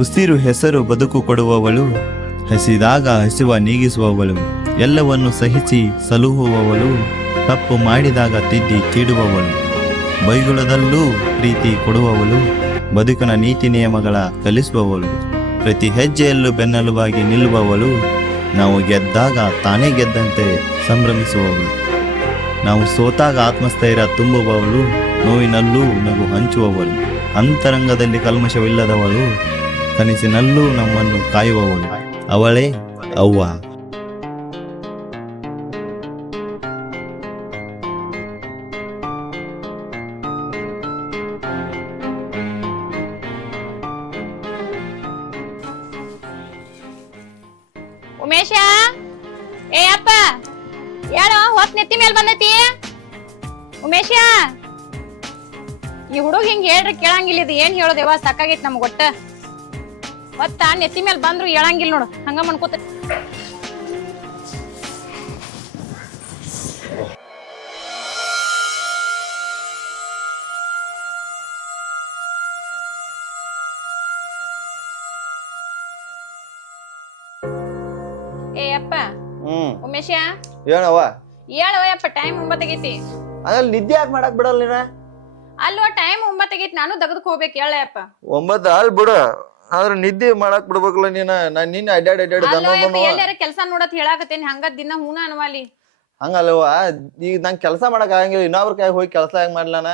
ಉಸಿರು ಹೆಸರು ಬದುಕು ಕೊಡುವವಳು, ಹಸಿದಾಗ ಹಸಿವ ನೀಗಿಸುವವಳು, ಎಲ್ಲವನ್ನು ಸಹಿಸಿ ಸಲುಹುವವಳು, ತಪ್ಪು ಮಾಡಿದಾಗ ತಿದ್ದಿ ತೀಡುವವಳು, ಬೈಗುಳದಲ್ಲೂ ಪ್ರೀತಿ ಕೊಡುವವಳು, ಬದುಕಿನ ನೀತಿ ನಿಯಮಗಳ ಕಲಿಸುವವಳು, ಪ್ರತಿ ಹೆಜ್ಜೆಯಲ್ಲೂ ಬೆನ್ನೆಲುಬಾಗಿ ನಿಲ್ಲುವವಳು, ನಾವು ಗೆದ್ದಾಗ ತಾನೇ ಗೆದ್ದಂತೆ ಸಂಭ್ರಮಿಸುವವಳು, ನಾವು ಸೋತಾಗ ಆತ್ಮಸ್ಥೈರ್ಯ ತುಂಬುವವಳು, ನೋವಿನಲ್ಲೂ ನಗು ಹಂಚುವವಳು, ಅಂತರಂಗದಲ್ಲಿ ಕಲ್ಮಶವಿಲ್ಲದವಳು, ಕನಸಿನಲ್ಲೂ ನಮ್ಮನ್ನು ಕಾಯುವವಳು, ಅವಳೇ ಅವ್ವ. ಉಮೇಶ, ಏ ಅಪ್ಪ ಹೇಳು, ಹೊತ್ ನೆತ್ತಿ ಮೇಲೆ ಬಂದೈತಿ. ಉಮೇಶ, ಈ ಹುಡುಗ ಹಿಂಗ್ ಹೇಳ್ರಿ ಕೇಳಂಗಿಲ್ಲ. ಇದು ಏನ್ ಹೇಳೋದೇವ, ಸಾಕಾಗೈತಿ ನಮ್ಗೆ ಒಟ್ಟ. ಹೊತ್ತ ನೆತ್ತಿ ಮೇಲೆ ಬಂದ್ರು ಹೇಳಂಗಿಲ್ಲ ನೋಡು, ಹಂಗ ಮಾಡ್ಕೋತ. ಏ ಅಪ್ಪ, ಉಮೇಶ ಏನವ ಹೇಳೋ ಯಪ್ಪ, ಟೈಮ್ 9 ಆಗೈತಿ. ಅದ್ರಲ್ಲಿ ನಿದ್ದೆ ಯಾಕೆ ಮಾಡಕ್ ಬಿಡಲ್ಲ ನೀನ? ಅಲ್ವಾ, ಟೈಮ್ 9 ಆಗೈತಿ, ನಾನು ದಗದಕ್ ಹೋಗ್ಬೇಕು. ಹೇಳಪ್ಪ. 9 ಅಲ್ ಬಿಡು, ಆದ್ರ ನಿದ್ದೆ ಮಾಡಕ್ ಬಿಡ್ಬೇಕಲ್ಲ ನೀನ. ನಾನ್ ನಿನ್ನೆ ಅಡ್ಡಾಡ್ ಎಲ್ಲಾರ ಕೆಲ್ಸ ನೋಡತ್ ಹೇಳಾಕತ್ತೇನಿ, ಹಂಗ ದಿನ ಹೂನ ಅನ್ವಾಲಿ. ಹಂಗಲ್ವಾ, ಈಗ ನಂಗೆ ಕೆಲಸ ಮಾಡಕ್ ಆಗಂಗಿಲ್ಲ. ಇನ್ನೊಬ್ರ ಕೈ ಹೋಗಿ ಕೆಲಸ ಹೆಂಗ್ ಮಾಡ್ಲಾನ?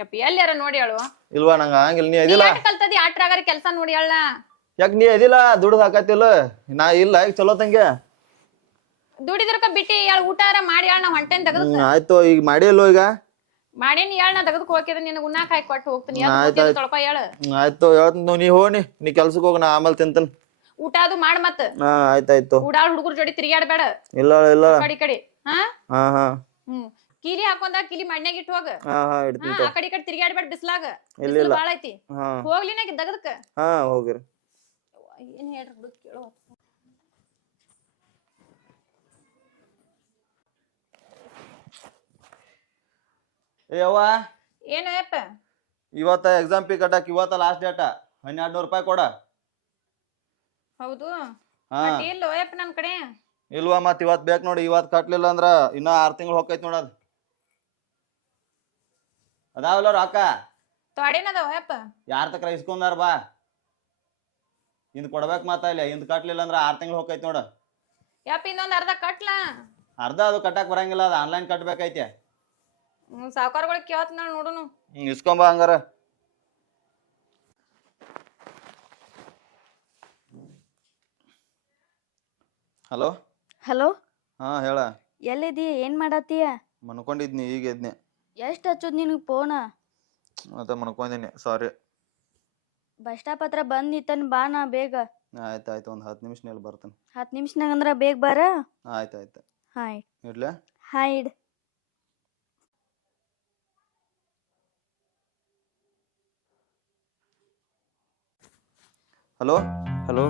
ಯಪ್ಪ ಎಲ್ಲಾರ ನೋಡಿ ಹೇಳು. ಇಲ್ವಾ, ನಂಗ ಆಗಂಗಿಲ್ಲ. ನೀ ಅದಿಲ್ಲ ಕಲ್ತದಿ ಆಟ್ರಾಗಾರ ಕೆಲ್ಸ ನೋಡಿ ಹೇಳ. ಯಾಕೆ ನೀ ಅದಿಲ್ಲ, ದುಡ್ದು ಹಾಕತಿಲ್ಲ. ನಾ ಇಲ್ಲ, ಈಗ ಚಲೋ ತಂಗೆ ದುಡಿದ್ರಕ ಬಿಟ್ಟಿ ಹೇಳ. ಊಟಾರ ಮಾಡಿ ಹೇಳ, ನಾ ಹೊಂಟೇನ್ ತೆಗದ್. ಆಯ್ತು, ಈಗ ಮಾಡಿಲ್ವ? ಈಗ ಮಾಡೇನಿ ಹೇಳ, ನಾ ತೆಗದಕ್ ಹೋಗಿದ ನಿನಗ ಉಣ್ಣಾಕ ಹಾಕಿ ಕೊಟ್ಟು ಹೋಗ್ತೀನಿ. ತೊಳ್ಕೊ ಹೇಳ. ಆಯ್ತು, ಹೇಳ್ತೀನಿ. ನೀ ಹೋಗಿ, ನೀ ಕೆಲ್ಸಕ್ಕೆ ಹೋಗ, ನಾ ಆಮೇಲೆ ತಿಂತನ್. ಊಟ ಅದು ಮಾಡ್ ಮತ್. ಆಯ್ತಾಯ್ತು. ಊಡಾಳ್ ಹುಡುಗರ ಜೋಡಿ ತಿರ್ಗಾಡ್ಬೇಡ. ಇಲ್ಲ ಇಲ್ಲ, ಕಡಿ ಹಾ ಹಾ ಕೀಲಿ ಹಾಕೊಂಡ ಕಿಲಿ ಮಣ್ಣಾಗ ಇಟ್ಟು ಹೋಗ. ಇಡ್ತೀನಿ. ಆ ಕಡೆ ತಿರ್ಗಾಡ್ಬೇಡ, ಬಿಸ್ಲಾಗ ಇಲ್ಲ ಬಾಳ ಐತಿ. ಹೋಗ್ಲಿ ನಾ ದಗದಕ್ಕ. ಹೋಗಿರಿ. ಏನ್ ಹೇಳ್ರಿ ಹುಡುಗ ಕೇಳೋ. ಯವ್ವ, ಏನು ಯಪ್ಪ? ಇವತ್ತ ಎಕ್ಸಾಮ್ ಫೀ ಕಟ್ಟಕ್ ಇವತ್ತ ಲಾಸ್ಟ್ ಡೇಟ. 1200 ರೂಪಾಯಿ ಕೊಡ. ಹೌದು, ಇಲ್ಲ ಯಪ್ಪ ನನ್ ಕಡೆ. ಇಲ್ವಾ, ಮತ್ ಇವತ್ ಬೇಕ್ ನೋಡಿ. ಇವತ್ ಕಟ್ಲಿಲ್ಲ ಅಂದ್ರ ಇನ್ನ 6 ತಿಂಗಳು ಹೋಗೈತಿ ನೋಡದ್. ಅದಾವಲ್ಲ ರೊಕ್ಕ ತೊಡೇನದಾವ ಯಪ್ಪ? ಯಾರ ತಕ್ರ ಇಸ್ಕೊಂಡಾರ ಬಾ, ಇಂದ್ ಕೊಡ್ಬೇಕ್. ಮಾತಾ ಇಲ್ಲ, ಇಂದ್ ಕಟ್ಲಿಲ್ಲ ಅಂದ್ರ 6 ತಿಂಗಳು ಹೋಗೈತಿ ನೋಡ. ಯಪ್ಪ ಇನ್ನೊಂದ್ ಅರ್ಧ ಕಟ್ಲ. ಅರ್ಧ ಅದು ಕಟ್ಟಕ್ ಬರಂಗಿಲ್ಲ, ಅದು ಆನ್ಲೈನ್ ಕಟ್ಬೇಕೈತಿ. ಸಾವುಕಾರಗಳಿಗೆ ಕೇವತ್ ನೋಡುನು. ಇಸ್ಕೊಂಬ ಹಂಗಾರ. ಹಲೋ ಹಲೋ, ಹಾ ಹೇಳ. ಎಲ್ಲಿದಿ? ಏನ್ ಮಾಡತ್ತೀಯ? ಮನ್ಕೊಂಡಿದ್ನಿ, ಈಗ ಎದ್ನೆ. ಎಷ್ಟ್ ಹಚ್ಚೋದ್ ನಿನಗ್ ಫೋನ? ಮತ್ತೆ ಮನ್ಕೊಂಡಿನಿ, ಸಾರಿ. ಬಸ್ ಸ್ಟಾಪ್ ಹತ್ರ ಬಂದ್ ನಿಂತನ್, ಬಾ ನಾ ಬೇಗ. ಆಯ್ತಾಯ್ತು, ಒಂದ್ 10 ನಿಮಿಷನಲ್ಲಿ ಬರ್ತೇನೆ. 10 ನಿಮಿಷನಾಗ ಅಂದ್ರ ಬೇಗ ಬಾರ. ಆಯ್ತಾಯ್ತು. ಹಾಯ್ ಇಡ್ಲ. ಹಾಯ್ ಇಡ್. ಹಲೋ ಹಲೋ,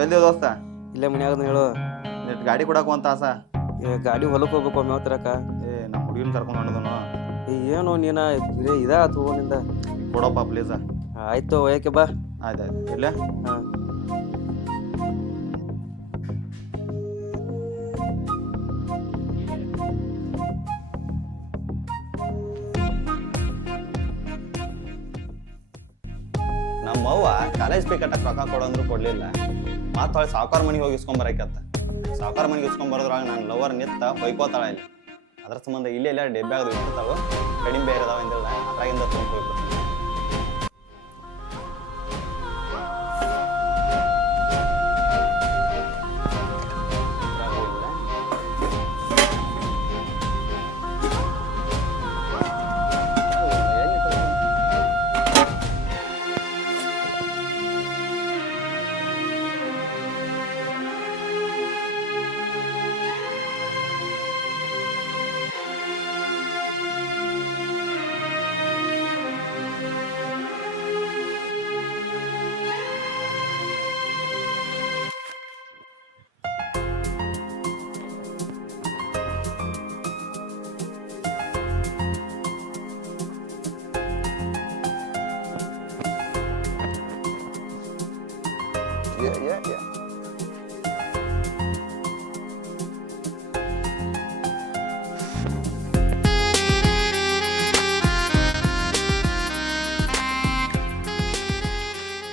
ಎಲ್ಲಿ ದೋಸ್ತ? ಇಲ್ಲೇ ಮನ್ಯಾಗ ಹೇಳು. ಗಾಡಿ ಕೊಡಕ್ ಒಂದ್ ತಾಸ. ಗಾಡಿ ಹೊಲಕ್ ಹೋಗ್ಬೇಕು ಮೇವ್ ತರಕ. ನಮ್ಮ ಹುಡುಗಿನ ಕರ್ಕೊಂಡು ಹೊಂಡದನು. ಏನು ನೀನ ಇದಾತು ನಿಂದ. ಕೊಡಪ್ಪ ಪ್ಲೀಸ್. ಆಯ್ತು, ಒಯ್ಯಕ್ಕೆ ಬಾ. ಆಯ್ತಾಯ್ತು, ಇಲ್ಲ. ಹಾ, ನಮ್ಮವ್ವ ಕಾಲೇಜ್ ಫೀ ಕಟ್ಟಕ್ ರೊಕ್ಕ ಕೊಡಂದ್ರು ಕೊಡ್ಲಿಲ್ಲ. ಮತ್ತ ಹೊಳೆ ಸಾವುಕಾರ ಮನೆಗೆ ಹೋಗಿ ಇಸ್ಕೊಂಬರಕತ್ತ. ಸಾವುಕಾರ ಮನೆಗೆ ಇಸ್ಕೊಂಬರದ್ರೊಳಗೆ ನಾನು ಲವರ್ ನಿತ್ತ ಹೊಯ್ಕೋತಾಳ ಇಲ್ಲಿ. ಅದ್ರ ಸಂಬಂಧ ಇಲ್ಲೇ ಎಲ್ಲ ಡೆಬ್ಬೆ ಇರ್ತಾವ, ಕಡಿಮೆ ಬೇರೆ ಅದಾವ ಅಂದಿಲ್ಲ, ಅದ್ರಾಗಿಂದ ತೊಗೊಂಡು ಹೋಗ್ಬೇಕು.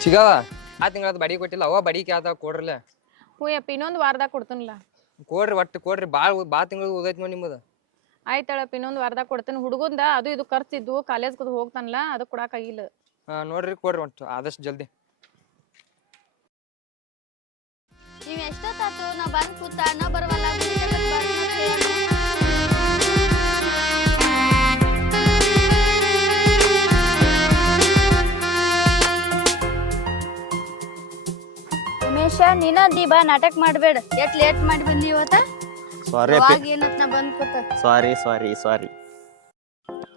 ಚಿಗವ ಆ ತಿಂಗಳದ ಬಡಿ ಕೊಟ್ಟಿಲ್ಲ ಅವ ಬಡಿ ಕೇಳ್ತಾವ ಕೊಡ್ರಲ್ಲ. ಹ್ಞೂ ಯಪ್ಪ ಇನ್ನೊಂದು ವಾರದಾಗ ಕೊಡ್ತೀನಲ್ಲ. ಕೊಡ್ರಿ ಒಟ್ಟು ಕೊಡ್ರಿ ಬಾ ತಿಂಗಳು ಉದೈತಿ ನೋಡಿ ನಿಮ್ಮದು. ಆಯ್ತಳಪ್ಪ ಇನ್ನೊಂದು ವಾರದಾಗ ಕೊಡ್ತೀನಿ. ಹುಡುಗಂದ ಅದು ಇದು ಖರ್ಚಿದ್ದು ಕಾಲೇಜ್ಗೆ ಹೋಗ್ತಾನಲ್ಲ ಅದು ಕೊಡಕ್ಕಾಗಿಲ್ಲ. ನೋಡ್ರಿ ಕೊಡ್ರಿ ಒಟ್ಟು ಆದಷ್ಟು ಜಲ್ದಿ. ನೀವ್ ಎಷ್ಟೊತ್ತಾತು ನಾ ಬಂದ್ ಕೂತ ನಾ ಬರವಲ್ಲ ಉಮೇಶ ನೀನ ದೀಬಾ ನಾಟಕ ಮಾಡ್ಬೇಡ. ಎಷ್ಟ್ ಲೇಟ್ ಮಾಡಿ ಬಂದಿ ಇವತ್ತ. ಸಾರಿ ಅವಾಗ ಏನತ್ ನಾ ಬಂದ್ ಕೂತ. ಸಾರಿ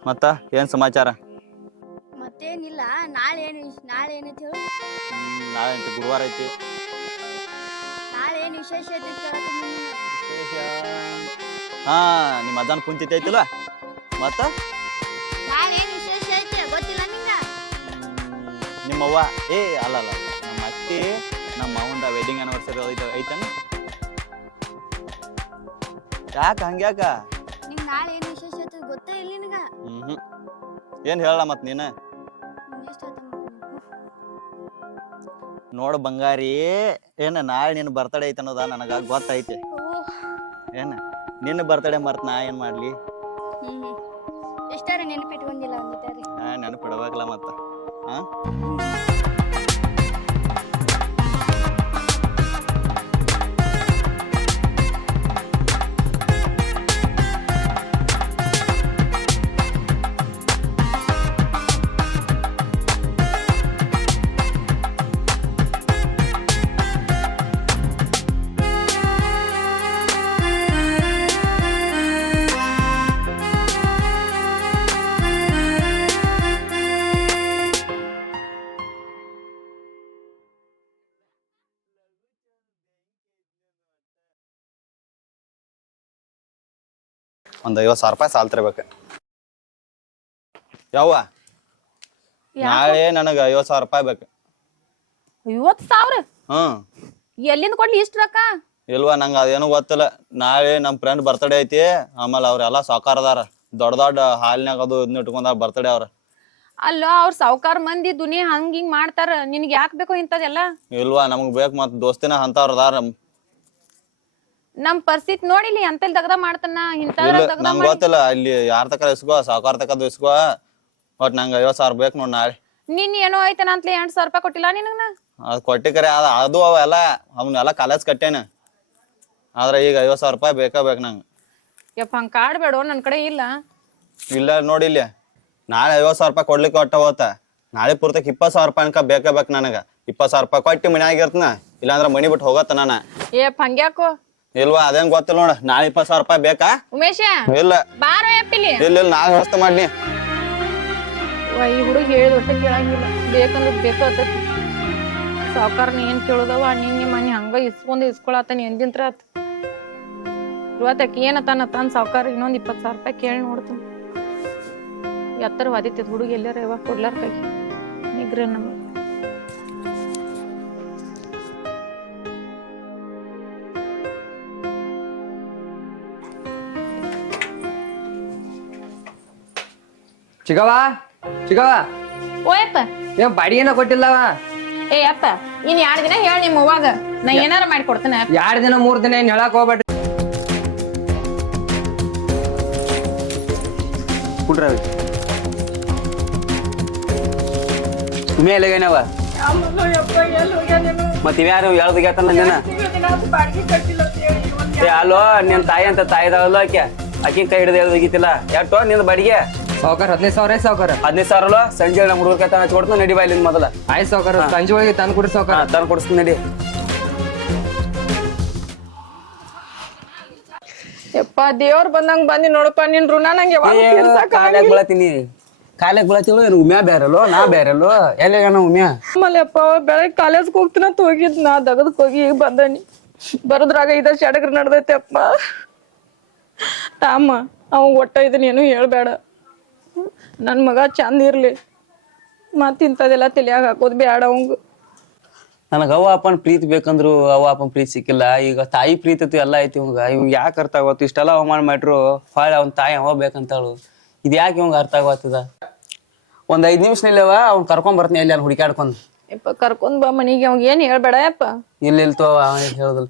ಮತ್ತ ಏನ್ ಸಮಾಚಾರ? ಮತ್ತೇನಿಲ್ಲ. ನಾಳೆ ಏನೈತಿ ಹೇಳು. ನಾಳೆ ಐತಿ, ಗುರುವಾರ ಐತಿ. ನಾಳೆ ಏನ್ ವಿಶೇಷ ಐತಿ ಕೇಳತ್ತೀನಿ ನಿನ್ನ. ವಿಶೇಷ ಹಾ ನಿಮ್ಮ ಅಜ್ಜನ ಪುಂಚಿತಿ ಐತಿಲ್ಲ. ಮತ್ತ ನಾಳೆ ಏನ್ ವಿಶೇಷ ಐತಿ ಗೊತ್ತಿಲ್ಲ ನಿಂಗ? ನಿಮ್ಮವ್ವ ಅಲ್ಲ ನಮ್ಮ ಅತ್ತಿ ನಮ್ಮ ಮಾವಂದ ವೆಡ್ಡಿಂಗ್ ಆನಿವರ್ಸರಿ ಐತನ. ಯಾಕ ಹಂಗ್ಯಾಕ? ನಿಂಗ್ ನಾಳೆ ಏನ್ ವಿಶೇಷ ಐತಿ ಗೊತ್ತೇ ಇಲ್ಲ ನಿನಗ? ಏನ್ ಹೇಳಲ್ಲ ಮತ್ ನೀನ? ನೋಡು ಬಂಗಾರಿ, ಏನ ನಾಳೆ ನಿನ್ನ ಬರ್ತಡೇ ಐತೆ ಅನ್ನೋದ ನನಗ ಗೊತ್ತೈತಿ. ಏನ ನಿನ್ನ ಬರ್ತಡೇ ಮರ್ತ್ ನಾ ಏನ್ ಮಾಡ್ಲಿ? ಎಷ್ಟಾರ ನೆನಪಿಟ್ಕೊಂಡಿಲ್ಲ ಒಂದಿಟ್ಟಾರಿ. ನೆನಪಿಡಬೇಕಲ್ಲ ಮತ್ತ. ಹಾ ಒಂದ್ 50,000 ರೂಪಾಯಿ ಸಾಲ ತರಬೇಕು. ಯವ್ವ ನಾಳೆ ನನಗ 50,000 ರೂಪಾಯಿ ಬೇಕು. 50,000? ಎಲ್ಲಿಂದ ಕೊಡ್ಲಿ ಇಷ್ಟ ರೊಕ್ಕ? ಇಲ್ವಾ ನಂಗ ಅದೇನು ಗೊತ್ತಿಲ್ಲ. ನಾಳೆ ನಮ್ ಫ್ರೆಂಡ್ ಬರ್ತಡೇ ಐತಿ. ಆಮೇಲೆ ಅವ್ರೆಲ್ಲಾ ಸಾವುಕಾರದಾರ, ದೊಡ್ಡ ಹಾಲಿನಾಗ ಅದು ಇದನ್ನ ಇಟ್ಕೊಂಡಾರ ಬರ್ತಡೇ ಅವ್ರ. ಅಲ್ಲ ಅವ್ರ ಸಾವುಕಾರ ಮಂದಿ ದುನಿಯಾ ಹಂಗ ಹಿಂಗ್ ಮಾಡ್ತಾರ. ನಿನ್ಗೆ ಯಾಕೆ ಬೇಕು ಇಂಥದೆಲ್ಲ? ಇಲ್ವಾ ನಮಗ್ ಬೇಕು. ಮತ್ ದೋಸ್ತಿನ ಅಂತವ್ರದಾರ. ನಮ್ ಪರಿಸ್ಥಿತಿ ನೋಡಿಲಿ ಎಂತೆಲ್ ತಗದ ಮಾಡ್ತಾನ. ನಂಗ್ ಗೊತ್ತಿಲ್ಲ ಅಲ್ಲಿ ಯಾರ ತಕ ಇಸ್ಕೋ, ಸಾವುಕಾರ ತಕದ ಇಸ್ಕೋ. ಒಟ್ ನಂಗ 50,000 ಬೇಕು ನೋಡ್ ನಾಳೆ. ನಿನ್ ಏನೋ ಐತನ ಅಂತಲೇ 8,000 ರೂಪಾಯಿ ಕೊಟ್ಟಿಲ್ಲ ನಿನಗ? ಅದ್ ಕೊಟ್ಟಿಕರೆ ಅದು ಅವೆಲ್ಲ ಅವನ್ನೆಲ್ಲ ಕಾಲೇಜ್ ಕಟ್ಟೇನ. ಆದ್ರ ಈಗ 50,000 ರೂಪಾಯಿ ಬೇಕು ನಂಗ. ಯಪ್ಪ ಹಂಗ ಕಾಡ್ಬೇಡ, ನನ್ ಕಡೆ ಇಲ್ಲ. ಇಲ್ಲ ನೋಡಿ ಇಲ್ಲಿ ನಾಳೆ 50,000 ರೂಪಾಯಿ ಕೊಡ್ಲಿಕ್ಕೆ ಒಟ್ಟ ಹೋತ. ನಾಳೆ ಪೂರ್ತಕ್ 20,000 ರೂಪಾಯಿ ಅನ್ಕ ಬೇಕು ನನಗ. 20,000 ರೂಪಾಯಿ ಕೊಟ್ಟಿ ಮನ್ಯಾಗ ಇರ್ತನ, ಇಲ್ಲಾಂದ್ರ ಮನಿ ಬಿಟ್ಟು ಹೋಗತ್ತ ನಾನ. ಏಪ್ಪ ಹಂಗ್ಯಾಕೋ? ಇಲ್ವಾ ಅದೇನ್ ಗೊತ್ತಿಲ್ಲ ನೋಡ. ನಾಳೆ 20,000 ರೂಪಾಯಿ ಬೇಕಾ? ಉಮೇಶ ಇಲ್ಲ ಬಾರೋ ಯಪ್ಪಿಲಿ. ಇಲ್ಲ ನಾಳೆ ವ್ಯವಸ್ಥೆ ಮಾಡ್ನಿ. ಈ ಹುಡುಗ ಹೇಳಿದ ಒಟ್ಟ ಕೇಳಂಗಿಲ್ಲ. ಬೇಕಂದ್ರ ಬೇಕಾಗ್ತೈತಿ. ಸಾವುಕಾರನ ಏನ್ ಕೇಳುದವ ನಿನ್ನೆ ಮನೆ ಹಂಗ ಇಸ್ಕೊಳತಾನ ಎಂದಿಂತ್ರ ಆತ. ಇವತ್ತಕ್ಕೆ ಏನತಾನ ತಾನ ಸಾವುಕಾರ ಇನ್ನೊಂದ್ 20,000 ರೂಪಾಯಿ ಕೇಳಿ ನೋಡ್ತಾನ. ಎತ್ತರ ವಾದಿತ್ತದ ಹುಡುಗ ಎಲ್ಲಾರ ಯಾವಾಗ ಕೊಡ್ಲಾರ ಕೈ ನಿಗ್ರ ನಮ್ಗೆ. ಚಿಗವ ಓಯಪ್ಪ ಏನ್ ಬಾಡಿ ಏನ ಕೊಟ್ಟಿಲ್ಲವ? ಏ ಅಪ್ಪ ಇನ್ 2 ದಿನ ಹೇಳಿ ನಿಮ್ಮ ಅವ್ವಾಗ, ನಾ ಏನಾರ ಮಾಡಿ ಕೊಡ್ತೇನೆ. 2 ದಿನ 3 ದಿನ ಏನ್ ಹೇಳಕ್ ಹೋಗ್ಬೇಡ್ರಿ. ಮೇಲೆಗೇನವ ಮತ್ ಇವ್ಯಾರು ಹೇಳ್ದಾಗೇತನ ಅಲ್ಲೋ ನಿನ್ ತಾಯಿ ಅಂತ ತಾಯಿದಾವಲ್ಲ ಆಕಿನ್ ಕೈ ಹಿಡಿದು ಹೇಳ್ದಾಗಿತ್ತಿಲ್ಲ. ಯಾಟೋ ನಿಂದ ಬಾಡಿಗೆ? ಸಾವುಕಾರ 15,000 ಸಾವುಕಾರ. 15,000 ಅಲ್ವಾ? ಸಂಜೆ ನಮ್ಮ ಹುಡುಗರ ಕೈ ಕೊಡ್ತಾನ ನಡಿ ಬಾಯ್ಲಿ ಮೊದಲ. ಆಯ್ತು ಸಾವುಕಾರ, ಸಂಜೆ ಒಳಗೆ ತಂದು ಕೊಡ್ರಿ ಸಾವುಕಾರ. ತಂದು ಕೊಡಿಸ್ತೀನಿ ನಡಿ. ಯಪ್ಪ ದೇವ್ರ ಬಂದಂಗ ಬಂದಿ ನೋಡಪ್ಪ. ನಿನ್ ಋಣ ನಂಗೆ ಕಾಲಾಗ ಬೀಳತೀನಿ. ಕಾಲಾಗ ಬೀಳತಿಳು. ಏನು ಉಮ್ಯಾ ಬೇರಲ್ಲೋ ನಾ ಬೇರಲ್ಲೋ? ಎಲ್ಲಿಗನ ಉಮ್ಯಾ? ಆಮೇಲೆಪ್ಪ ಬೆಳಗ್ಗೆ ಕಾಲೇಜ್ಗೆ ಹೋಗ್ತೀನಂತ ಹೋಗಿದ್ ನಾ ದಗದಕ್ ಹೋಗಿ ಈಗ ಬಂದನಿ. ಬರೋದ್ರಾಗ ಇದ ಸಡಗರ ನಡ್ದೈತೆ ಅಪ್ಪ. ತಾಮ ಅವ ಒಟ್ಟ ಇದನ್ನ ಏನು ಹೇಳ್ಬೇಡ. ನನ್ ಮಗ ಚಂದ ಇರ್ಲಿ. ಮತ್ತಿಂತದೆಲ್ಲ ತಲೆಯಾಗ ಹಾಕೋದ್ ಬೇಡ ಅವಂಗ. ನನಗ ಅವ್ವ ಅಪ್ಪನ ಪ್ರೀತಿ ಬೇಕಂದ್ರು ಅವ್ವ ಅಪ್ಪನ ಪ್ರೀತಿ ಸಿಕ್ಕಿಲ್ಲ. ಈಗ ತಾಯಿ ಪ್ರೀತಿ ಎಲ್ಲ ಐತಿ ಇವಂಗ. ಇವ್ ಯಾಕೆ ಅರ್ಥ ಆಗತ್ತು? ಇಷ್ಟೆಲ್ಲ ಅವಮಾನ ಮಾಡ್ರು ಹೊಳ್ಳಿ ಅವ್ನ ತಾಯಿ ಅವ ಬೇಕಂತಾಳು. ಇದ್ ಯಾಕೆ ಇವಂಗ ಅರ್ಥ ಆಗತ್ತದ? ಒಂದ್ 5 ನಿಮಿಷ ನಿಲ್ಲವ ಅವ್ನ್ ಕರ್ಕೊಂಡ್ ಬರ್ತೀನಿ ಎಲ್ಲಿ ಅಲ್ಲಿ ಹುಡುಕಾಡ್ಕೊಂಡ್. ಯಪ್ಪ ಕರ್ಕೊಂಡ್ ಬಾ ಮನಿಗೆ ಅವಾಗ ಏನ್ ಹೇಳ್ಬೇಡ ಯಪ್ಪ. ಇಲ್ಲ ತೋ ಹೇಳುದಿಲ್ಲ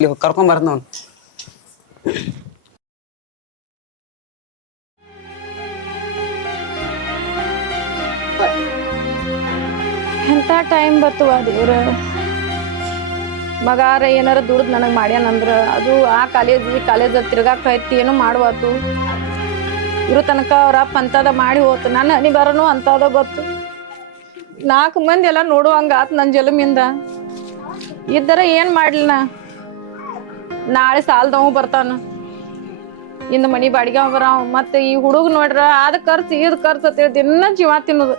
ಇಲ್ಲಿ ಕರ್ಕೊಂಡ್ ಬರ್ತ ನಾವು. ಎಂತ ಟೈಮ್ ಬರ್ತವ ದೇವ್ರ. ಮಗಾರ ಏನಾರ ದುಡ್ದು ನನಗ್ ಮಾಡ್ಯಾನಂದ್ರ ಅದು ಆ ಕಾಲೇಜ್ ತಿರ್ಗಾಕ ಐತಿ ಏನೋ ಮಾಡುವತ್ತು ಇರೋ ತನಕ ಅವ್ರ ಅಪ್ಪ ಅಂತದ ಮಾಡಿ ಹೋತು. ನನ್ನ ಹನಿ ಬರನು ಅಂತದ ಗೊತ್ತು. 4 ಮಂದಿ ಎಲ್ಲ ನೋಡುವಂಗ ಆತ್ ನನ್ ಜಲಮಿಂದ ಇದ್ದರ ಏನ್ ಮಾಡ್ಲಿನ. ನಾಳೆ ಸಾಲದವ ಬರ್ತಾನ, ಇಂದ ಮನಿ ಬಾಡಿಗೆ ಬರಾವ್. ಮತ್ತೆ ಈ ಹುಡುಗ ನೋಡ್ರ ಅದ್ ಖರ್ಚು ಇದ್ ಖರ್ಚು ಅಂತ ದಿನ ಜೀವ ತಿನ್ನೋದು.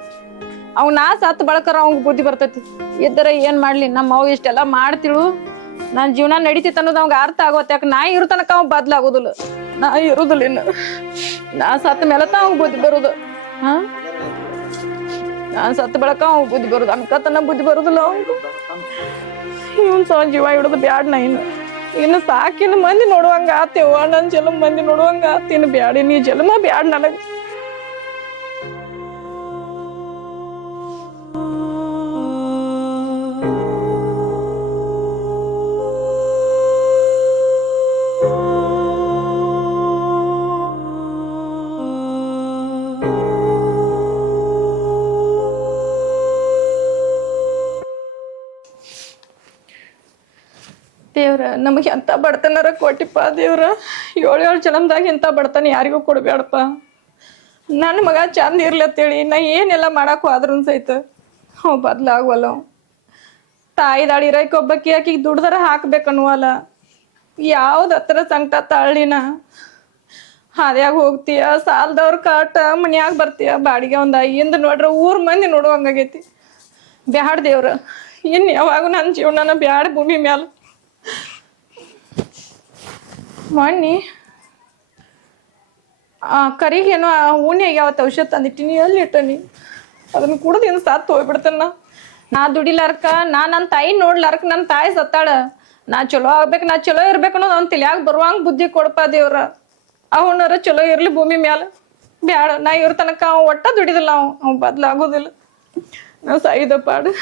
ಅವ್ ನಾ ಸತ್ ಬಳಕರ ಅವಂಗ ಬುದ್ಧಿ ಬರ್ತೈತಿ. ಇದ್ದರ ಏನ್ ಮಾಡ್ಲಿ, ನಮ್ಮ ಅವ್ ಇಷ್ಟೆಲ್ಲಾ ಮಾಡ್ತಿಳು ನನ್ ಜೀವನ ನಡೀತಿತ್ತು ಅನ್ನೋದು ಅವಂಗ ಅರ್ಥ ಆಗೋತ್. ಯಾಕ ನಾ ಇರೋ ತನಕ ಅವ್ ಬದ್ಲಾಗೋದಿಲ್ಲ. ನಾ ಇರುದಿಲ್ಲ ಇನ್ನು. ನಾ ಸತ್ತ ಮೇಲತ್ತ ಅವಂಗ ಬುದ್ಧಿ ಬರುದು. ನಾ ಸತ್ತ ಬಳಕ ಅವ್ ಬುದ್ಧಿ ಬರುದು. ಅನ್ಕತನ ಬುದ್ಧಿ ಬರುದಿಲ್ಲ ಅವಂಗ. ಇವನ್ ಸಹ ಜೀವ ಹಿಡುದು ಬ್ಯಾಡ. ನಾ ಇನ್ನು ಸಾಕಿನ ಮಂದಿ ನೋಡುವಂಗ ಆತೇವ. ನನ್ ಜಲಮ ಮಂದಿ ನೋಡುವಂಗ ಆತ. ಇನ್ನು ಬ್ಯಾಡ, ನೀ ಜಲಮ ಬ್ಯಾಡ ನನಗ. ದೇವ್ರ ನಮಗೆ ಎಂತ ಬಡತನಾರ ಕೊಟ್ಟಿಪ್ಪ ದೇವ್ರ. 7 ಜನ್ಮದಾಗ ಇಂಥ ಬಡತನ ಯಾರಿಗೂ ಕೊಡ್ಬೇಡಪ್ಪ. ನನ್ನ ಮಗ ಚಂದ ಇರ್ಲತ್ತೇಳಿ ನಾ ಏನೆಲ್ಲ ಮಾಡಾಕು ಆದ್ರೂ ಸಹಿತ ಅವ್ ಬದ್ಲಾಗುವಲ್ಲ. ತಾಯಿದಾಳಿ ಇರಕ್ಕೆ ಒಬ್ಬಕ್ಕೆ ಆಕಿಗೆ ದುಡ್ದರ ಹಾಕ್ಬೇಕನ್ನುವಲ್ಲ. ಯಾವ್ದು ಹತ್ರ ಸಂಕಟ ತಾಳಿನ ಹಾದ್ಯಾಗ ಹೋಗ್ತೀಯ, ಸಾಲದವ್ರ ಕಾಟ ಮನ್ಯಾಗ ಬರ್ತೀಯ ಬಾಡಿಗೆ ಒಂದ. ಇಂದ ನೋಡ್ರ ಊರ್ ಮಂದಿ ನೋಡುವಂಗಾಗೈತಿ. ಬ್ಯಾಡ ದೇವ್ರ, ಇನ್ ಯಾವಾಗೂ ನನ್ನ ಜೀವನನ ಬ್ಯಾಡ ಭೂಮಿ ಮ್ಯಾಲ. ಮಣ್ಣಿ ಕರಿಗೇನೋ ಉಣ್ಣಿಗೆ ಯಾವತ್ತು ಔಷಧ ತಂದಿಟ್ಟಿನಿ, ಎಲ್ಲಿ ಇಟ್ಟನಿ ಅದನ್ನ ಕುಡ್ದಿಂದ ಸತ್ತು ಹೋಗ್ಬಿಡ್ತೇನ. ನಾ ದುಡಿಲಾರ್ಕ, ನಾ ನನ್ನ ತಾಯಿ ನೋಡ್ಲಾರ್ಕ ನನ್ನ ತಾಯಿ ಸತ್ತಾಳ. ನಾ ಚಲೋ ಆಗ್ಬೇಕು, ನಾ ಚಲೋ ಇರ್ಬೇಕು ಅನ್ನೋದು ಅವ್ನ ತಲ್ಯಾಗ ಬರುವಂಗ ಬುದ್ಧಿ ಕೊಡಪ್ಪ ದೇವ್ರ. ಅವನರ ಚಲೋ ಇರ್ಲಿ ಭೂಮಿ ಮ್ಯಾಲ. ಬ್ಯಾಡ, ನಾ ಇವ್ರ ತನಕ ಅವ ಒಟ್ಟ ದುಡಿದಿಲ್ಲ. ಅವ್ ಬದ್ಲಾಗೋದಿಲ್ಲ. ನಾ ಸಾಯಿದ ಪಾಡು.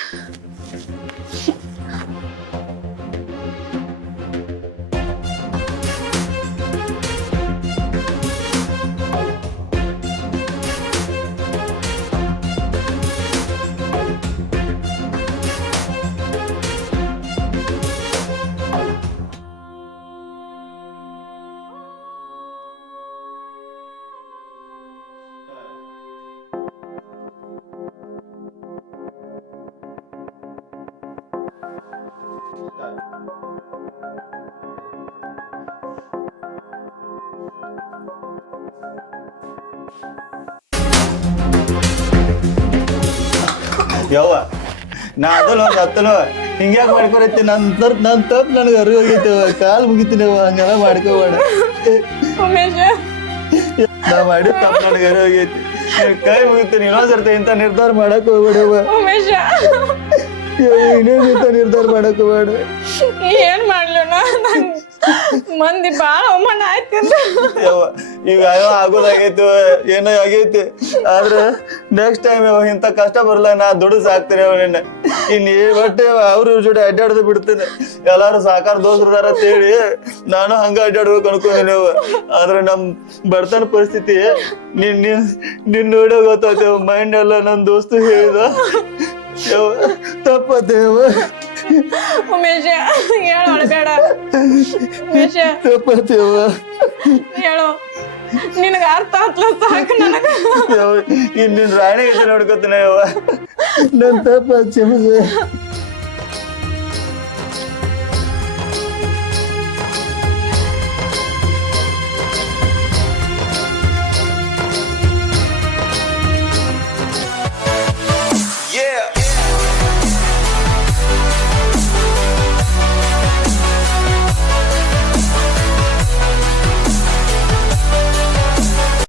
ಯವ್ವ ನಾ ಅದಲ್ಲ ಹತ್ತಲು ಹಿಂಗ್ಯಾಕೆ ಮಾಡ್ಕೊಳೈತಿ. ನನ್ ತಪ್ಪು ನನಗೆ ಅರಿವು ಹೋಗೈತವ. ಕಾಲು ಮುಗಿತೀನಿ ಹಂಗೆಲ್ಲ ಮಾಡ್ಕೋಬೇಡ. ನಾ ಮಾಡಿದ ತಪ್ಪು ನನಗೆ ಅರಿವು ಹೋಗೈತಿ. ಕೈ ಮುಗಿತೀನಿ. ಇನ್ನೊಂದ್ಸರ್ತಿ ಇಂಥ ನಿರ್ಧಾರ ಮಾಡಕ್ ಹೋಗ್ಬೇಡವ. ಇನ್ನೊಂದಿಂತ ನಿರ್ಧಾರ ಮಾಡಕ್ ಹೋಗ್ಬೇಡ. ಏನ್ ಮಾಡ್ಲು ಮಂದಿ ಬಾಳ ಅವಮಾನ ಆಯ್ತು. ಈಗ ಆಗೋದಾಗೈತಿ, ಏನೋ ಆಗೈತಿ. ಆದ್ರೆ ನೆಕ್ಸ್ಟ್ ಟೈಮ್ ಇಂಥ ಕಷ್ಟ ಬರಲ್ಲ. ನಾ ದುಡ್ಡು ಸಾಕ್ತೀನಿ ಅವನನ್ನ. ಇನ್ನು ಒಟ್ಟೆ ಅವ್ರ ಜೋಡಿ ಅಡ್ಡಾಡ್ದು ಬಿಡ್ತೇನೆ. ಎಲ್ಲಾರು ಸಾಕಾರ ದೋಸ್ರದಾರ ಅಂತೇಳಿ ನಾನು ಹಂಗ ಅಡ್ಡಾಡ್ಬೇಕು ಅನ್ಕೊಂಡೇನೆ. ಆದ್ರೆ ನಮ್ ಬಡತನ ಪರಿಸ್ಥಿತಿ ನಿನ್ ನೋಡೋ ಗೊತ್ತಾಯ್ತೇವ. ಮೈಂಡ್ ಎಲ್ಲ ನನ್ ದೋಸ್ತು ಹೇಳಿದ ತಪ್ಪತ್ತೇವ. ಉಮೇಶ ಹೇಳು, ಅಳಬೇಡ ಉಮೇಶ. ತಪ್ಪತ್ತೇವ ಹೇಳು, ನಿನಗ ಅರ್ಥ ಆತ್ಲ ಸಾಕು ನನಗ. ಇನ್ ನಿನ್ ರಾಣಿ ನೋಡ್ಕೊತೀನಿ. ನನ್ ತಪ್ಪ ಕ್ಷಮಿಸ.